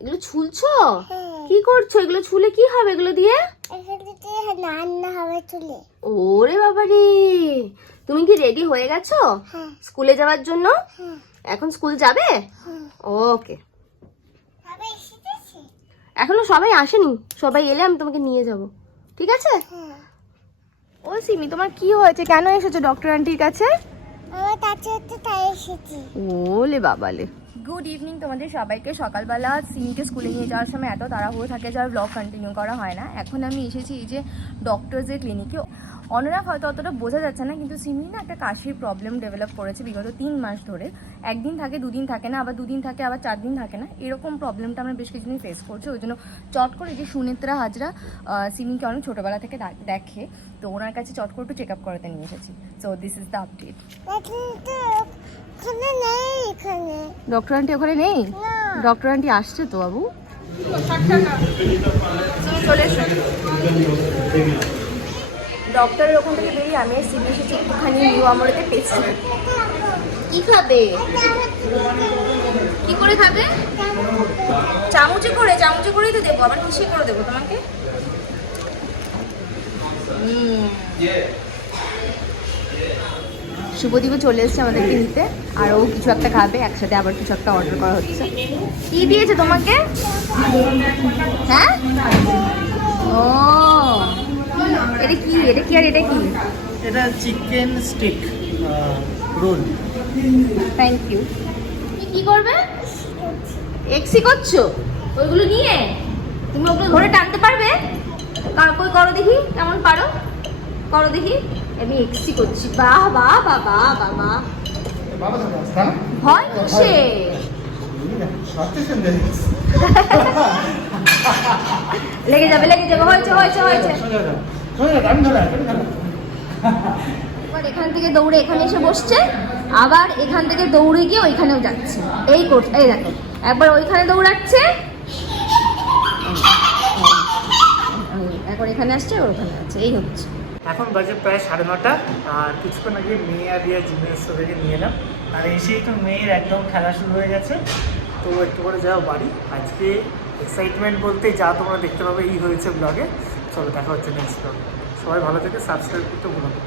এগুলো ছুলছো? কি করছো এগুলো ছুলে? কি হবে এগুলো দিয়ে? রান্না হবে চুলে। ওরে বাবা রে, তুমি কি রেডি হয়ে গেছো স্কুলে যাওয়ার জন্য? এখন স্কুল যাবে? ওকে। এখনো সবাই আসেনি, সবাই এলে আমি তোমাকে নিয়ে যাব, ঠিক আছে? ও সিমি, তোমার কি হয়েছে? কেন এসেছো ডক্টর আন্টির কাছে? ওলে বাবালে। গুড ইভিনিং তোমাদের সবাইকে। সকালবেলা সিমিকে স্কুলে নিয়ে যাওয়ার সময় এত তাড়াহুড়ো থাকে যার ব্লগ কন্টিনিউ করা হয় না। এখন আমি এসেছি এই যে ডক্টরসের ক্লিনিকে। অন্যরা হয়তো অতটা বোঝা যাচ্ছে না, কিন্তু সিমি না একটা কাশির প্রবলেম ডেভেলপ করেছে বিগত 3 মাস ধরে। একদিন থাকে, দুদিন থাকে না, আবার দুদিন থাকে, আবার 4 দিন থাকে না। এরকম প্রবলেমটা আমরা বেশ কিছুদিন ফেস করছি। ওই জন্য চট করে যে সুনেত্রা হাজরা সিমিকে অনেক ছোটোবেলা থেকে দেখে, তো ওনার কাছে চট করে একটু চেক আপ করাতে নিয়ে এসেছি। So this is the update. Doctor aunty ওখানে নেই? ডক্টর আন্টি আসছে তো বাবু। চলে এসো। ডক্টরের ওখান থেকে বেরিয়ে আমি সিমি এসেছি একটুখানি নিউ আমরাতে টেস্ট। কি খাবে? কি করে খাবে? চামচে করে, চামচে করেই তো দেবো, আবার মিশিয়ে করে দেবো তোমাকে। শুভদীপও চলে এসেছে আমাদেরকে নিতে, আর ও কিছু একটা খাবে, একসাথে আবার কিছু একটা অর্ডার করা হচ্ছে। কি দিয়েছে তোমাকে? হ্যাঁ, ও এটা কি? এটা কি আর এটা কি? এটা chicken stick roll. Thank you. তুমি কি করবে? এক্সি করছো? ওইগুলো নিয়ে তুমি ওগুলো ধরে টানতে পারবে? কই করো দেখি, কেমন পারো, করো দেখি। আমি এক্সি করছি। বাহ বাহ বাবা বাবা, ভয় কিসে? লেগে যাবে, লেগে যাবে। হয়েছে হয়েছে হয়েছে। এবার এখান থেকে দৌড়ে এখানে এসে বসছে, আবার এখান থেকে দৌড়ে গিয়ে ওইখানেও যাচ্ছে। এই করছে, এই দেখো, একবার ওইখানে দৌড়াচ্ছে, একবার এখানে আসছে, ওখানে আছে, এই হচ্ছে। এখন বাজে প্রায় 9:30, আর কিছুক্ষণ আগে মেয়ে আর দিয়ে জিমের থেকে নিয়ে এলাম। আর এসেই তো মেয়ের একদম খেলা শুরু হয়ে গেছে, তো একটু করে যাওয়া বাড়ি। আজকে এক্সাইটমেন্ট বলতে যা তোমরা দেখতে পাবে এই হয়েছে ব্লগে। চলো দেখা হচ্ছে নেক্সট ব্লগে। সবাই ভালো থেকে সাবস্ক্রাইব করতে ভুলো না।